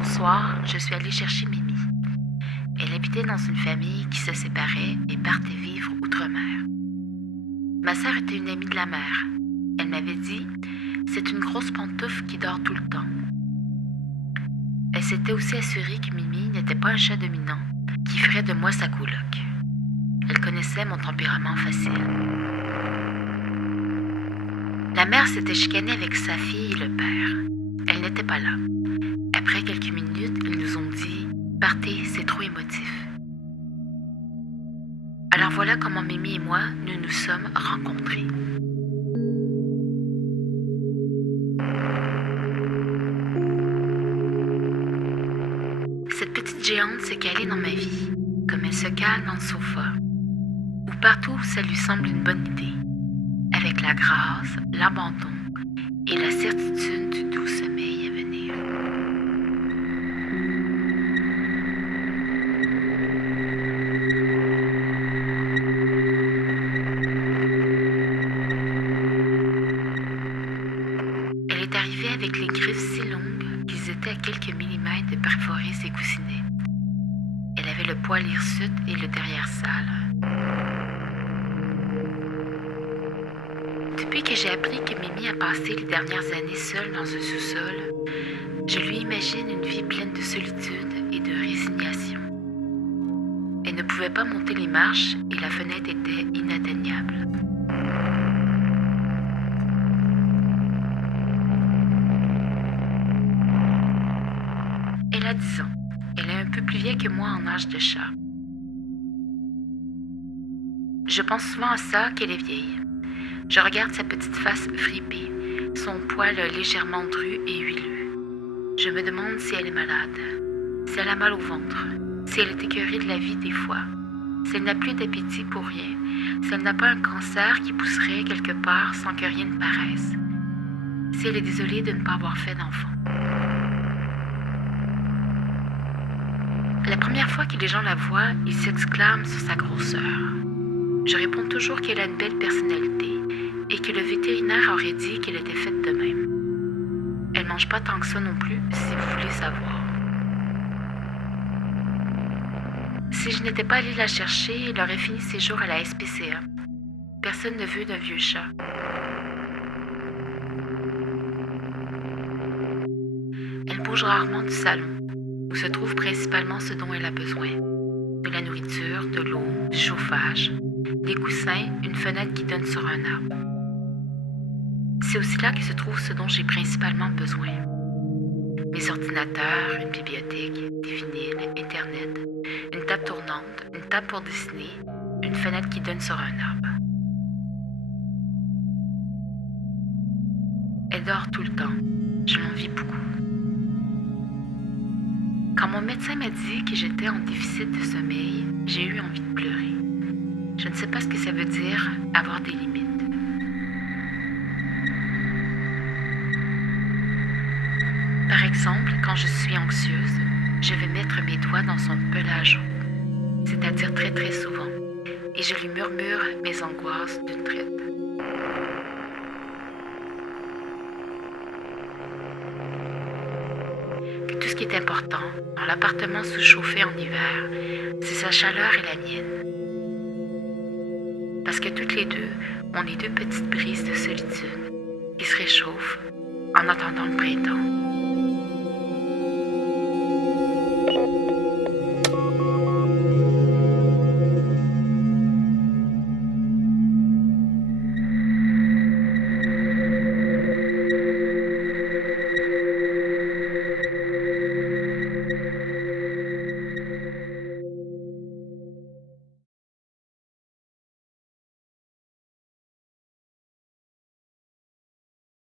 au soir, je suis allée chercher Mimi. Elle habitait dans une famille qui se séparait et partait vivre outre-mer. Ma sœur était une amie de la mère. Elle m'avait dit « C'est une grosse pantoufle qui dort tout le temps ». Elle s'était aussi assurée que Mimi n'était pas un chat dominant qui ferait de moi sa coloc. Elle connaissait mon tempérament facile. La mère s'était chicanée avec sa fille et le père. Elle n'était pas là. Après quelques minutes, ils nous ont dit « Partez, c'est trop émotif ». Alors voilà comment Mimi et moi, nous nous sommes rencontrés. Cette petite géante s'est calée dans ma vie, comme elle se cale dans le sofa, ou partout où ça lui semble une bonne idée, avec la grâce, l'abandon et la certitude du doux sommeil à venir. Elle est arrivée avec les griffes si longues qu'ils étaient à quelques millimètres de perforer ses coussinets. Elle avait le poil hirsute et le derrière sale. Depuis que j'ai appris que Mimi a passé les dernières années seule dans un sous-sol, je lui imagine une vie pleine de solitude et de résignation. Elle ne pouvait pas monter les marches et la fenêtre était inatteignable. Elle a 10 ans. Elle est un peu plus vieille que moi en âge de chat. Je pense souvent à ça qu'elle est vieille. Je regarde sa petite face fripée, son poil légèrement dru et huileux. Je me demande si elle est malade, si elle a mal au ventre, si elle est écœurée de la vie des fois, si elle n'a plus d'appétit pour rien, si elle n'a pas un cancer qui pousserait quelque part sans que rien ne paraisse, si elle est désolée de ne pas avoir fait d'enfant. La première fois que les gens la voient, ils s'exclament sur sa grosseur. Je réponds toujours qu'elle a une belle personnalité et que le vétérinaire aurait dit qu'elle était faite de même. Elle mange pas tant que ça non plus, si vous voulez savoir. Si je n'étais pas allée la chercher, elle aurait fini ses jours à la SPCA. Personne ne veut d'un vieux chat. Elle bouge rarement du salon, où se trouve principalement ce dont elle a besoin. De la nourriture, de l'eau, du chauffage, des coussins, une fenêtre qui donne sur un arbre. C'est aussi là que se trouve ce dont j'ai principalement besoin. Mes ordinateurs, une bibliothèque, des vinyles, Internet, une table tournante, une table pour dessiner, une fenêtre qui donne sur un arbre. Elle dort tout le temps. Je l'envie beaucoup. Quand mon médecin m'a dit que j'étais en déficit de sommeil, j'ai eu envie de pleurer. Je ne sais pas ce que ça veut dire avoir des limites. Par exemple, quand je suis anxieuse, je vais mettre mes doigts dans son pelage roux, c'est-à-dire très très souvent, et je lui murmure mes angoisses d'une traite. Que tout ce qui est important dans l'appartement sous-chauffé en hiver, c'est sa chaleur et la mienne. Parce que toutes les deux, on est deux petites brises de solitude qui se réchauffent en attendant le printemps.